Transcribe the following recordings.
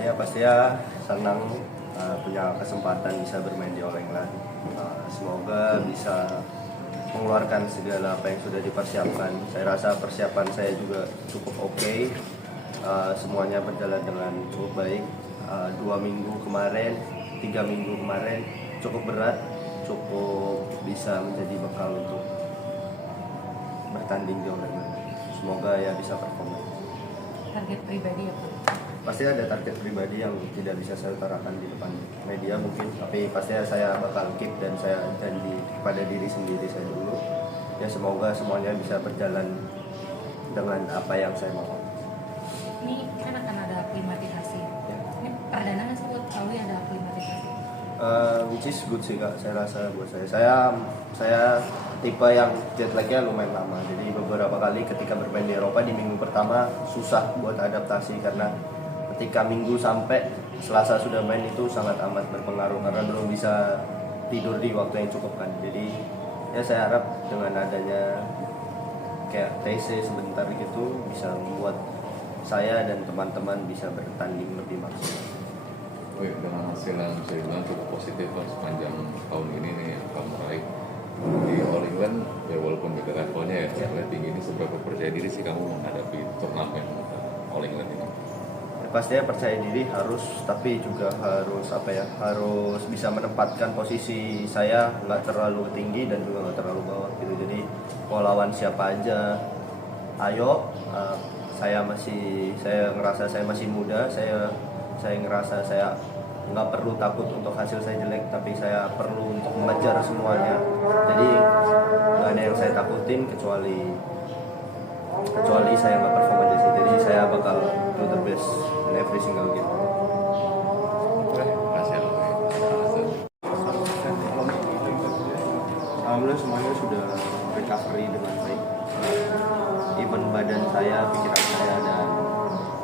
Ya pasti ya senang punya kesempatan bisa bermain di All England. Semoga bisa mengeluarkan segala apa yang sudah dipersiapkan. Saya rasa persiapan saya juga cukup oke. Semuanya berjalan dengan cukup baik. 2 minggu kemarin, 3 minggu kemarin cukup berat, cukup bisa menjadi bekal untuk bertanding di All England. Semoga ya bisa perform. Target pribadi apa? Pasti ada target pribadi yang tidak bisa saya utarakan di depan media mungkin, tapi pasti saya bakal keep dan saya janji pada diri sendiri saya dulu. Ya semoga semuanya bisa berjalan dengan apa yang saya mau. Ini kan akan ada aklimatisasi. Ya. Ini perdana nggak sih buat Pauli ada aklimatisasi? Which is good sih kak, saya rasa buat saya tipe yang jet lagnya lumayan lama, jadi beberapa kali ketika bermain di Eropa di minggu pertama susah buat adaptasi karena ketika minggu sampai Selasa sudah main itu sangat amat berpengaruh karena belum bisa tidur di waktu yang cukup kan. Jadi ya saya harap dengan adanya kayak TC sebentar gitu bisa membuat saya dan teman-teman bisa bertanding lebih maksimal. Dengan hasil yang bisa dibilang cukup positif sepanjang tahun ini nih yang kamu meraih di All England, ya walaupun beda levelnya ya, tinggi ini, seberapa percaya diri sih kamu menghadapi turnamen All England ini? Pastinya percaya diri harus, tapi juga harus harus bisa menempatkan posisi saya nggak terlalu tinggi dan juga nggak terlalu bawah gitu. Jadi mau lawan siapa aja ayo. Saya ngerasa saya masih muda, saya ngerasa saya nggak perlu takut untuk hasil saya jelek, tapi saya perlu untuk mengejar semuanya. Jadi nggak ada yang saya takutin kecuali saya nggak perform aja sih. Jadi saya bakal do the best in every single game. Alhamdulillah semuanya sudah recovery dengan baik. Even badan saya, pikiran saya, dan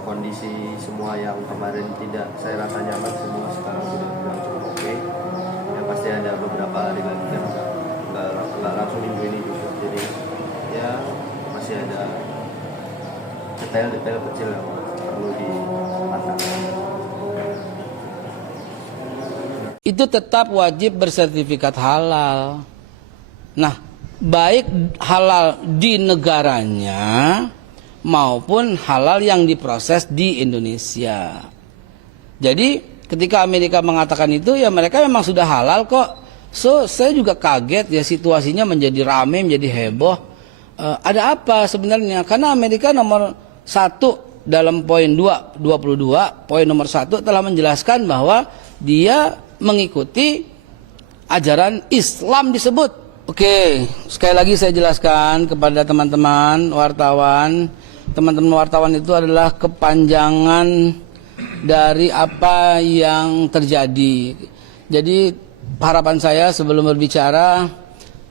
kondisi semua yang kemarin tidak saya rasa nyaman semua sekarang sudah cukup oke. Ya pasti ada beberapa hari lagi dan nggak langsung minggu ini juga. Jadi ya masih ada detail-detail kecil yang perlu dipatang. Itu tetap wajib bersertifikat halal. Nah, baik halal di negaranya maupun halal yang diproses di Indonesia. Jadi ketika Amerika mengatakan itu, ya mereka memang sudah halal kok. So saya juga kaget ya, situasinya menjadi ramai, menjadi heboh. Ada apa sebenarnya? Karena Amerika nomor 1 dalam poin 22, poin nomor 1 telah menjelaskan bahwa dia mengikuti ajaran Islam disebut. Oke, sekali lagi saya jelaskan kepada teman-teman wartawan. Teman-teman wartawan itu adalah kepanjangan dari apa yang terjadi. Jadi harapan saya sebelum berbicara,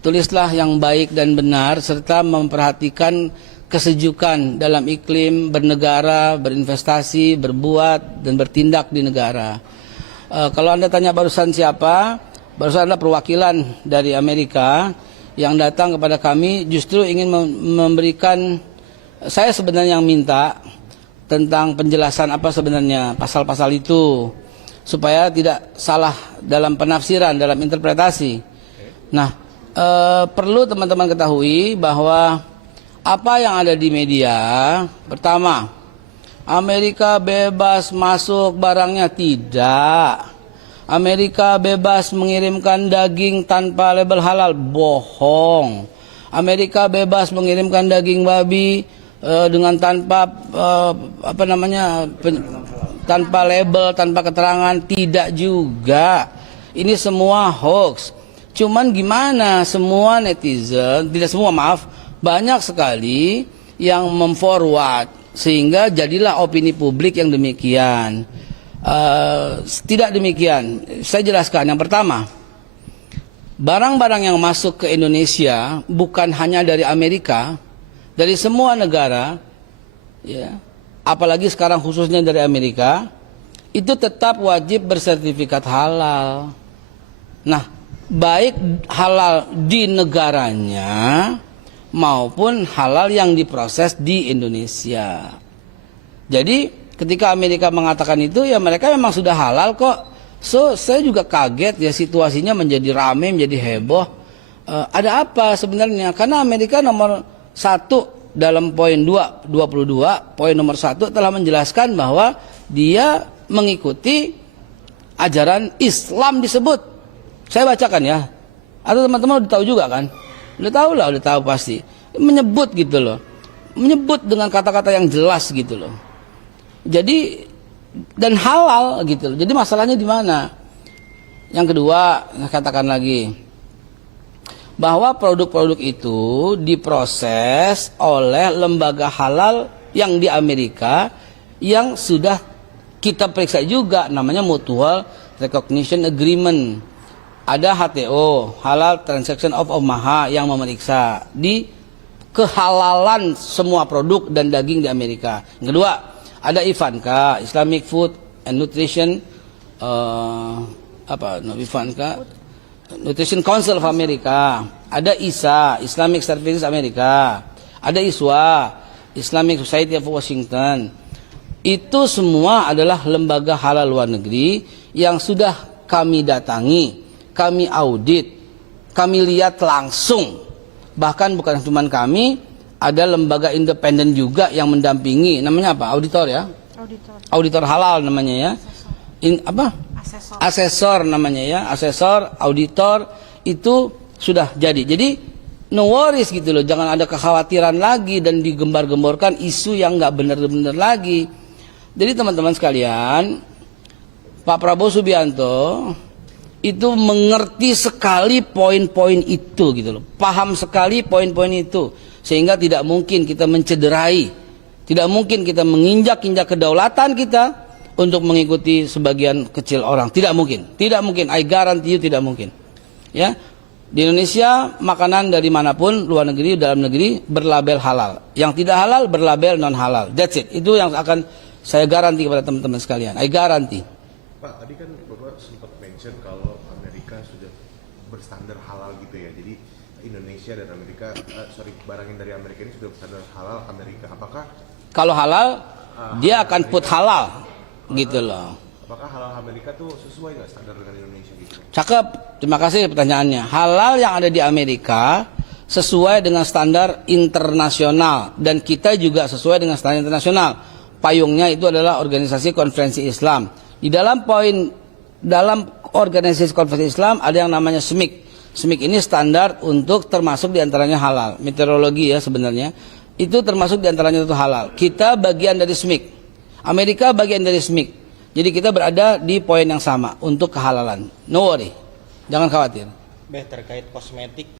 tulislah yang baik dan benar serta memperhatikan kesejukan dalam iklim bernegara, berinvestasi, berbuat dan bertindak di negara. Kalau Anda tanya barusan siapa? Barusan adalah perwakilan dari Amerika yang datang kepada kami justru ingin memberikan, saya sebenarnya yang minta tentang penjelasan apa sebenarnya pasal-pasal itu supaya tidak salah dalam penafsiran, dalam interpretasi. Nah, perlu teman-teman ketahui bahwa apa yang ada di media, pertama, Amerika bebas masuk barangnya, tidak. Amerika bebas mengirimkan daging tanpa label halal, bohong. Amerika bebas mengirimkan daging babi dengan tanpa tanpa label, tanpa keterangan, tidak juga. Ini semua hoax. Cuman gimana semua netizen, tidak semua maaf, banyak sekali yang memforward sehingga jadilah opini publik yang demikian. Tidak demikian. Saya jelaskan. Yang pertama, barang-barang yang masuk ke Indonesia bukan hanya dari Amerika, dari semua negara, ya, apalagi sekarang khususnya dari Amerika, itu tetap wajib bersertifikat halal. Nah, baik halal di negaranya maupun halal yang diproses di Indonesia. Jadi ketika Amerika mengatakan itu, ya mereka memang sudah halal kok. So saya juga kaget ya, situasinya menjadi rame, menjadi heboh. Ada apa sebenarnya? Karena Amerika nomor 1 dalam poin 22, poin nomor 1 telah menjelaskan bahwa dia mengikuti ajaran Islam disebut. Saya bacakan ya. Atau teman-teman udah tahu juga kan? Udah tahu lah, udah tahu pasti. Menyebut gitu loh. Menyebut dengan kata-kata yang jelas gitu loh. Jadi dan halal gitu loh. Jadi masalahnya di mana? Yang kedua, katakan lagi bahwa produk-produk itu diproses oleh lembaga halal yang di Amerika yang sudah kita periksa juga, namanya Mutual Recognition Agreement. Ada HTO, Halal Transaction of Omaha, yang memeriksa di kehalalan semua produk dan daging di Amerika. Yang kedua, ada IFANCA, Islamic Food and Nutrition IFANCA, Nutrition Council of America. Ada ISA, Islamic Services America. Ada ISWA, Islamic Society of Washington. Itu semua adalah lembaga halal luar negeri yang sudah kami datangi, kami audit, kami lihat langsung. Bahkan bukan cuma kami, ada lembaga independen juga yang mendampingi. Namanya apa? Auditor ya? Auditor halal namanya ya. Asesor namanya ya. Asesor, auditor itu sudah jadi. Jadi no worries gitu loh. Jangan ada kekhawatiran lagi dan digembar-gemborkan isu yang nggak benar-benar lagi. Jadi teman-teman sekalian, Pak Prabowo Subianto itu mengerti sekali poin-poin itu gitu loh. Paham sekali poin-poin itu. Sehingga tidak mungkin kita mencederai, tidak mungkin kita menginjak-injak kedaulatan kita untuk mengikuti sebagian kecil orang. Tidak mungkin, tidak mungkin. I guarantee you tidak mungkin. Ya, di Indonesia makanan dari manapun, luar negeri, dalam negeri berlabel halal. Yang tidak halal berlabel non halal. That's it. Itu yang akan saya garanti kepada teman-teman sekalian. I guarantee. Pak, tadi kan Bapak sempat mention kalau Amerika sudah berstandar halal gitu ya. Jadi Indonesia dan Amerika, barang yang dari Amerika ini sudah berstandar halal Amerika. Apakah kalau halal, dia akan put halal gitu loh. Apakah halal Amerika tuh sesuai nggak standar dengan Indonesia gitu? Cakep, terima kasih pertanyaannya. Halal yang ada di Amerika sesuai dengan standar internasional dan kita juga sesuai dengan standar internasional. Payungnya itu adalah Organisasi Konferensi Islam. Di dalam Organisasi Konferensi Islam ada yang namanya SMIC. SMIC ini standar untuk termasuk diantaranya halal. Meteorologi ya sebenarnya. Itu termasuk diantaranya itu halal. Kita bagian dari SMIC. Amerika bagian dari SMIC. Jadi kita berada di poin yang sama untuk kehalalan. No worry. Jangan khawatir. Terkait kosmetik